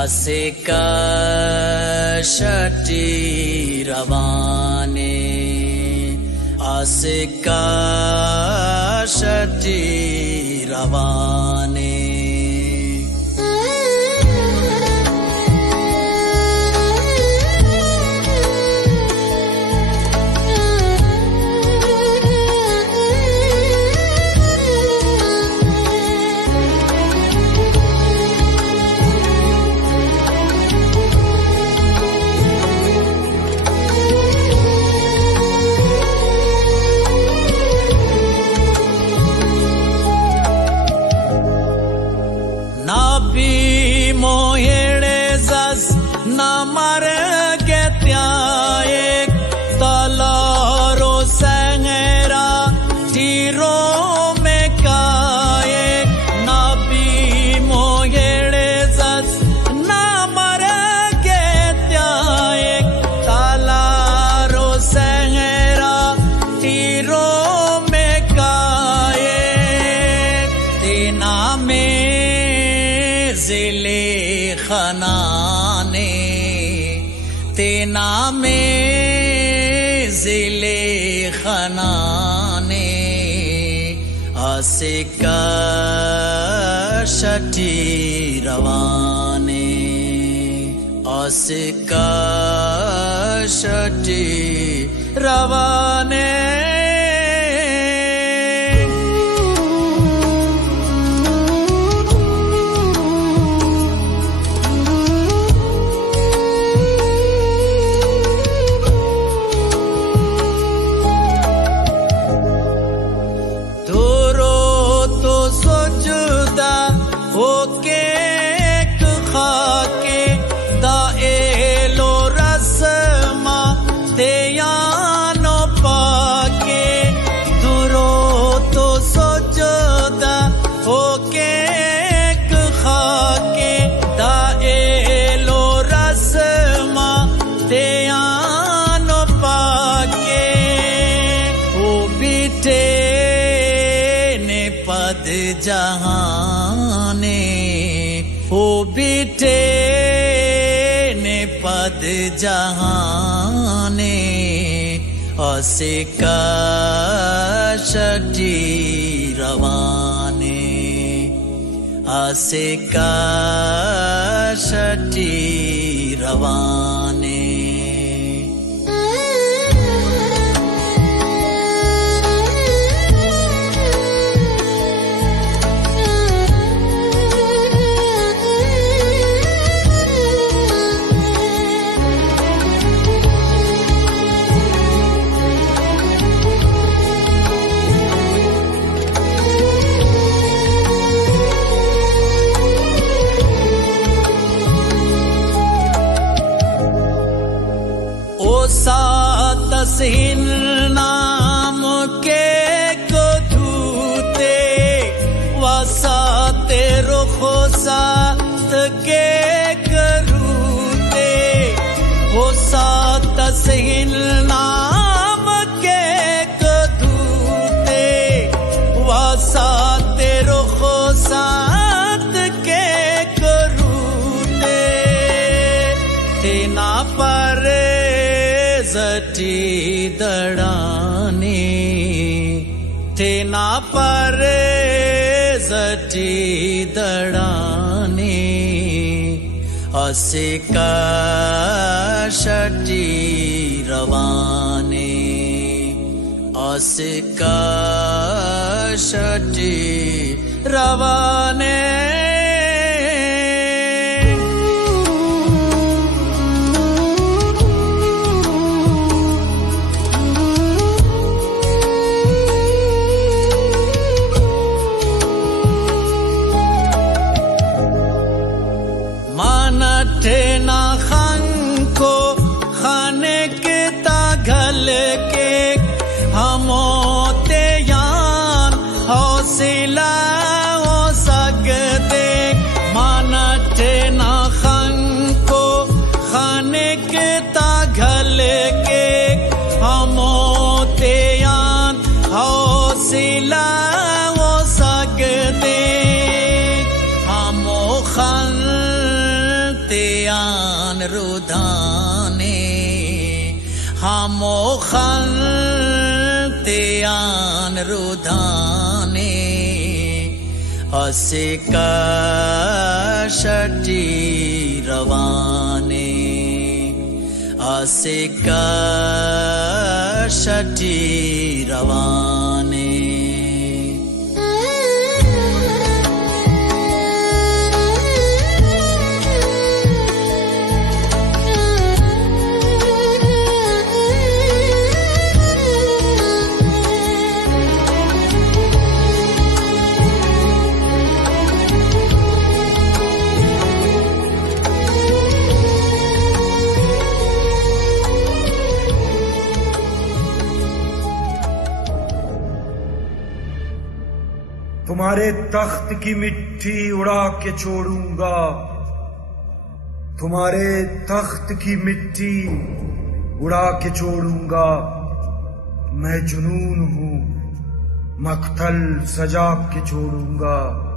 Asika shati ravane, asika shati ravane. Nabi mohere zas namar getyayek talaro sangera tiro mekayek. Nabi mohere zas namar getyayek talaro sangera tiro mekayek. Tiname ज़िले खनाने तेना में ज़िले खनाने आसिका शटी रवाने आसिका शटी रवाने. Okay खाके दाएलो रस्मा ते यानो पाके दुरो तो सोचदा ओके खाके दाएलो रस्मा ते यानो पाके. ओ बीते ने पद जहाने ओ बीते ने पद जहाने आसिका शटी रवाने आसिका शटी रवाने. तस्हीन नाम के को धूते वसाते रुखो सात के करूते. हो सात तस्हीन नाम के को धूते वसाते रुखो सात के करूते. तेना पर जटी दड़ाने तेना पर जटी दड़ाने आसिका शटी रवाने आसिका शटी रवाने. ना खान को खाने के तागल के हमोते यान हौसला हो सग रुधाने हामोखन त्यान रुधाने असिका शटी रवाने असिका शटी रवाने तुम्हारे तख्त की मिट्टी उड़ा के छोड़ूंगा, तुम्हारे तख्त की मिट्टी उड़ा के छोड़ूंगा। मैं जुनून हूँ, मक्तल सजा के छोड़ूंगा।